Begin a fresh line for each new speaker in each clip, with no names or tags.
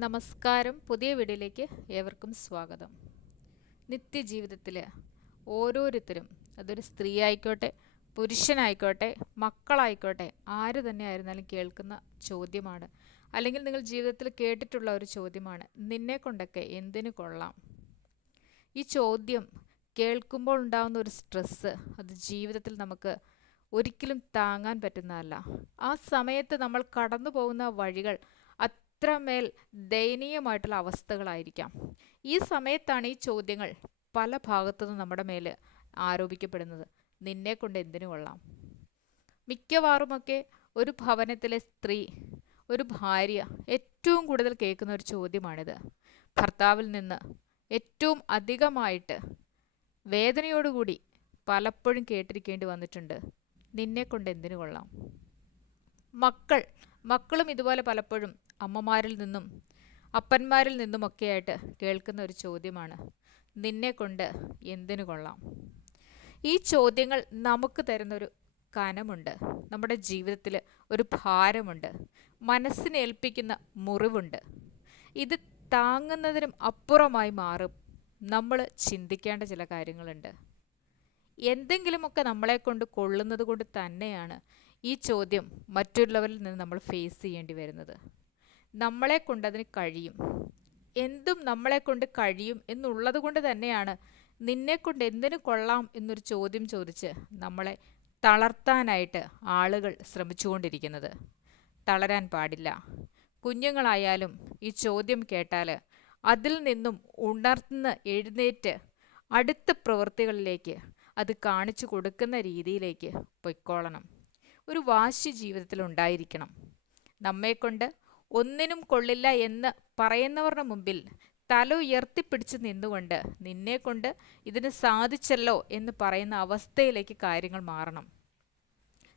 നമസ്കാരം. പുതിയ വീഡിയോയിലേക്ക് ഏവർക്കും സ്വാഗതം. നിത്യജീവിതത്തിൽ ഓരോരുത്തരും അതൊരു സ്ത്രീ ആയിക്കോട്ടെ പുരുഷനായിക്കോട്ടെ മക്കളായിക്കോട്ടെ ആര് തന്നെ ആയിരുന്നാലും കേൾക്കുന്ന ചോദ്യമാണ്. അല്ലെങ്കിൽ നിങ്ങൾ ജീവിതത്തിൽ കേട്ടിട്ടുള്ള ഒരു ചോദ്യമാണ് നിന്നെ കൊണ്ടൊക്കെ എന്തിനു കൊള്ളാം? ഈ ചോദ്യം കേൾക്കുമ്പോൾ ഉണ്ടാകുന്ന ഒരു സ്ട്രെസ്സ് അത് ജീവിതത്തിൽ നമുക്ക് ഒരിക്കലും താങ്ങാൻ പറ്റുന്നതല്ല. ആ സമയത്ത് നമ്മൾ കടന്നു പോകുന്ന വഴികൾ അത്രമേൽ ദയനീയമായിട്ടുള്ള അവസ്ഥകളായിരിക്കാം. ഈ സമയത്താണ് ഈ ചോദ്യങ്ങൾ പല ഭാഗത്തുനിന്നും നമ്മുടെ മേൽ ആരോപിക്കപ്പെടുന്നത്. നിന്നെ കൊണ്ട് എന്തിനു കൊള്ളാം? മിക്കവാറുമൊക്കെ ഒരു ഭവനത്തിലെ സ്ത്രീ ഒരു ഭാര്യ ഏറ്റവും കൂടുതൽ കേൾക്കുന്ന ഒരു ചോദ്യമാണിത്. ഭർത്താവിൽ നിന്ന് ഏറ്റവും അധികമായിട്ട് വേദനയോടുകൂടി പലപ്പോഴും കേട്ടിരിക്കേണ്ടി വന്നിട്ടുണ്ട്. നിന്നെ കൊണ്ട് എന്തിനു കൊള്ളാം? മക്കൾ മക്കളും ഇതുപോലെ പലപ്പോഴും അമ്മമാരിൽ നിന്നും അപ്പന്മാരിൽ നിന്നുമൊക്കെയായിട്ട് കേൾക്കുന്ന ഒരു ചോദ്യമാണ് നിന്നെ കൊണ്ട് എന്തിനു കൊള്ളാം? ഈ ചോദ്യങ്ങൾ നമുക്ക് തരുന്നൊരു കനമുണ്ട് നമ്മുടെ ജീവിതത്തിൽ ഒരു ഭാരമുണ്ട് മനസ്സിനെ ഏൽപ്പിക്കുന്ന മുറിവുണ്ട്. ഇത് താങ്ങുന്നതിനും അപ്പുറമായി മാറും നമ്മൾ ചിന്തിക്കേണ്ട ചില കാര്യങ്ങളുണ്ട്. എന്തെങ്കിലുമൊക്കെ നമ്മളെ കൊണ്ട് കൊള്ളുന്നത് കൊണ്ട് തന്നെയാണ് ഈ ചോദ്യം മറ്റുള്ളവരിൽ നിന്ന് നമ്മൾ ഫേസ് ചെയ്യേണ്ടി വരുന്നത്. നമ്മളെ കൊണ്ടതിന് കഴിയും. എന്തും നമ്മളെ കൊണ്ട് കഴിയും എന്നുള്ളത് കൊണ്ട് തന്നെയാണ് നിന്നെ കൊണ്ട് എന്തിനു കൊള്ളാം എന്നൊരു ചോദ്യം ചോദിച്ച് നമ്മളെ തളർത്താനായിട്ട് ആളുകൾ ശ്രമിച്ചുകൊണ്ടിരിക്കുന്നത്. തളരാൻ പാടില്ല. കുഞ്ഞുങ്ങളായാലും ഈ ചോദ്യം കേട്ടാൽ അതിൽ നിന്നും ഉണർന്ന് എഴുന്നേറ്റ് അടുത്ത പ്രവൃത്തികളിലേക്ക് അത് കാണിച്ചു കൊടുക്കുന്ന രീതിയിലേക്ക് പൊയ്ക്കോളണം. ഒരു വാശി ജീവിതത്തിൽ ഉണ്ടായിരിക്കണം. നമ്മെക്കൊണ്ട് ഒന്നിനും കൊള്ളില്ല എന്ന് പറയുന്നവരുടെ മുമ്പിൽ തല ഉയർത്തിപ്പിടിച്ച് നിന്നുകൊണ്ട് നിന്നെക്കൊണ്ട് ഇതിന് സാധിച്ചല്ലോ എന്ന് പറയുന്ന അവസ്ഥയിലേക്ക് കാര്യങ്ങൾ മാറണം.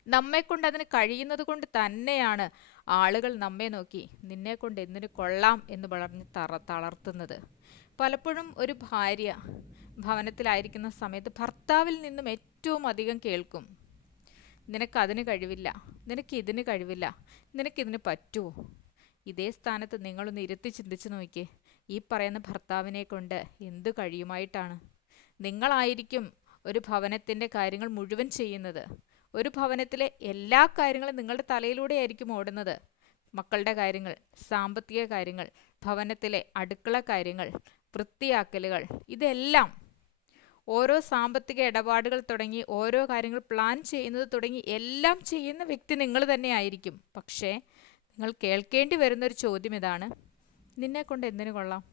നമ്മെ കൊണ്ട് അതിന് കഴിയുന്നത് കൊണ്ട് തന്നെയാണ് ആളുകൾ നമ്മെ നോക്കി നിന്നെക്കൊണ്ട് എന്തിനു കൊള്ളാം എന്ന് പറഞ്ഞ് തറ തളർത്തുന്നത്. പലപ്പോഴും ഒരു ഭാര്യ ഭവനത്തിലായിരിക്കുന്ന സമയത്ത് ഭർത്താവിൽ നിന്നും ഏറ്റവും അധികം കേൾക്കും. നിനക്കതിന് കഴിവില്ല നിനക്ക് ഇതിന് കഴിവില്ല നിനക്കിതിന് പറ്റുമോ? ഇതേ സ്ഥാനത്ത് നിങ്ങളൊന്ന് ഇരുത്തി ചിന്തിച്ചു നോക്കിയേ. ഈ പറയുന്ന ഭർത്താവിനെ കൊണ്ട് എന്തു കഴിയുമായിട്ടാണ്? നിങ്ങളായിരിക്കും ഒരു ഭവനത്തിന്റെ കാര്യങ്ങൾ മുഴുവൻ ചെയ്യുന്നത്. ഒരു ഭവനത്തിലെ എല്ലാ കാര്യങ്ങളും നിങ്ങളുടെ തലയിലൂടെ ആയിരിക്കും ഓടുന്നത്. മക്കളുടെ കാര്യങ്ങൾ സാമ്പത്തിക കാര്യങ്ങൾ ഭവനത്തിലെ അടുക്കള കാര്യങ്ങൾ വൃത്തിയാക്കലുകൾ ഇതെല്ലാം. ഓരോ സാമ്പത്തിക ഇടപാടുകൾ തുടങ്ങി ഓരോ കാര്യങ്ങൾ പ്ലാൻ ചെയ്യുന്നത് തുടങ്ങി എല്ലാം ചെയ്യുന്ന വ്യക്തി നിങ്ങൾ തന്നെ ആയിരിക്കും. പക്ഷേ നിങ്ങൾ കേൾക്കേണ്ടി വരുന്നൊരു ചോദ്യം ഇതാണ്. നിന്നെ കൊണ്ട് എന്തിനു കൊള്ളാം?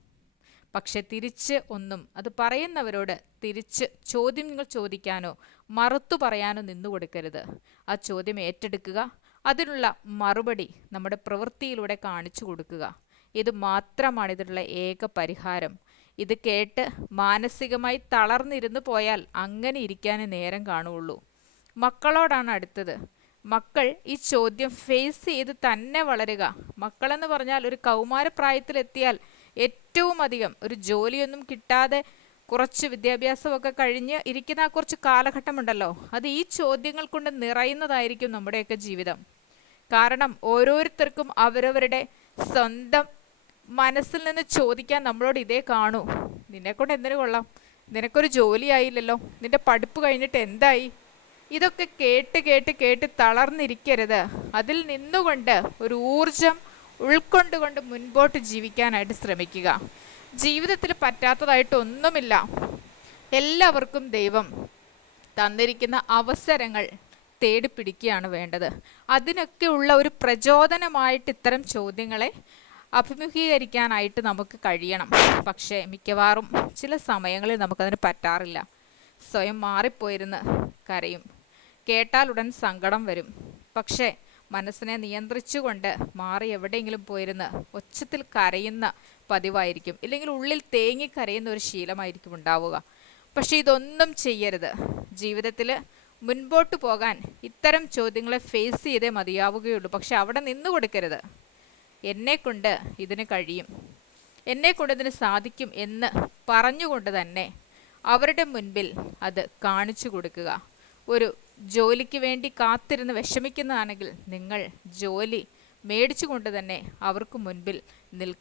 പക്ഷെ തിരിച്ച് ഒന്നും അത് പറയുന്നവരോട് തിരിച്ച് ചോദ്യം നിങ്ങൾ ചോദിക്കാനോ മറുത്തു പറയാനോ നിന്നു കൊടുക്കരുത്. ആ ചോദ്യം ഏറ്റെടുക്കുക അതിനുള്ള മറുപടി നമ്മുടെ പ്രവൃത്തിയിലൂടെ കാണിച്ചു കൊടുക്കുക. ഇത് മാത്രമാണ് ഇതിനുള്ള ഏക പരിഹാരം. ഇത് കേട്ട് മാനസികമായി തളർന്നിരുന്നു പോയാൽ അങ്ങനെ ഇരിക്കാനേ നേരം കാണുള്ളൂ മക്കളോടാണ് അടുത്തത്. മക്കൾ ഈ ചോദ്യം ഫേസ് ചെയ്ത് തന്നെ വളരുക. മക്കളെന്ന് പറഞ്ഞാൽ ഒരു കൗമാരപ്രായത്തിലെത്തിയാൽ ഏറ്റവും അധികം ഒരു ജോലിയൊന്നും കിട്ടാതെ കുറച്ച് വിദ്യാഭ്യാസമൊക്കെ കഴിഞ്ഞ് ഇരിക്കുന്ന ആ കുറച്ച് കാലഘട്ടമുണ്ടല്ലോ അത് ഈ ചോദ്യങ്ങൾ കൊണ്ട് നിറയുന്നതായിരിക്കും നമ്മുടെയൊക്കെ ജീവിതം. കാരണം ഓരോരുത്തർക്കും അവരവരുടെ സ്വന്തം മനസ്സിൽ നിന്ന് ചോദിക്കാൻ നമ്മളോട് ഇതേ കാണൂ. നിന്നെക്കൊണ്ട് എന്തിനു കൊള്ളാം? നിനക്കൊരു ജോലിയായില്ലല്ലോ നിന്റെ പഠിപ്പ് കഴിഞ്ഞിട്ട് എന്തായി? ഇതൊക്കെ കേട്ട് കേട്ട് കേട്ട് തളർന്നിരിക്കരുത്. അതിൽ നിന്നുകൊണ്ട് ഒരു ഊർജം ഉൾക്കൊണ്ടുകൊണ്ട് മുൻപോട്ട് ജീവിക്കാനായിട്ട് ശ്രമിക്കുക. ജീവിതത്തിൽ പറ്റാത്തതായിട്ട് ഒന്നുമില്ല. എല്ലാവർക്കും ദൈവം തന്നിരിക്കുന്ന അവസരങ്ങൾ തേടി പിടിക്കുകയാണ് വേണ്ടത്. അതിനൊക്കെ ഉള്ള ഒരു പ്രചോദനമായിട്ട് ഇത്തരം ചോദ്യങ്ങളെ അഭിമുഖീകരിക്കാനായിട്ട് നമുക്ക് കഴിയണം. പക്ഷേ മിക്കവാറും ചില സമയങ്ങളിൽ നമുക്കതിന് പറ്റാറില്ല. സ്വയം മാറിപ്പോയിരുന്ന് കരയും. കേട്ടാലുടൻ സങ്കടം വരും. പക്ഷേ മനസ്സിനെ നിയന്ത്രിച്ചുകൊണ്ട് മാറി എവിടെയെങ്കിലും പോയിരുന്ന് ഒച്ചത്തിൽ കരയുന്ന പതിവായിരിക്കും. ഇല്ലെങ്കിൽ ഉള്ളിൽ തേങ്ങി കരയുന്ന ഒരു ശീലമായിരിക്കും ഉണ്ടാവുക. പക്ഷേ ഇതൊന്നും ചെയ്യരുത്. ജീവിതത്തിൽ മുൻപോട്ട് പോകാൻ ഇത്തരം ചോദ്യങ്ങളെ ഫേസ് ചെയ്തേ മതിയാവുകയുള്ളൂ. പക്ഷെ അവിടെ നിന്നു കൊടുക്കരുത്. എന്നെക്കൊണ്ട് ഇതിന് കഴിയും. എന്നെക്കൊണ്ട് ഇതിന് സാധിക്കും എന്ന് പറഞ്ഞുകൊണ്ട് തന്നെ അവരുടെ മുൻപിൽ അത് കാണിച്ചു കൊടുക്കുക. ഒരു ജോലിക്ക് വേണ്ടി കാത്തിരുന്ന് വിഷമിക്കുന്നതാണെങ്കിൽ നിങ്ങൾ ജോലി മേടിച്ചുകൊണ്ട് തന്നെ അവർക്ക് മുൻപിൽ നിൽക്കുക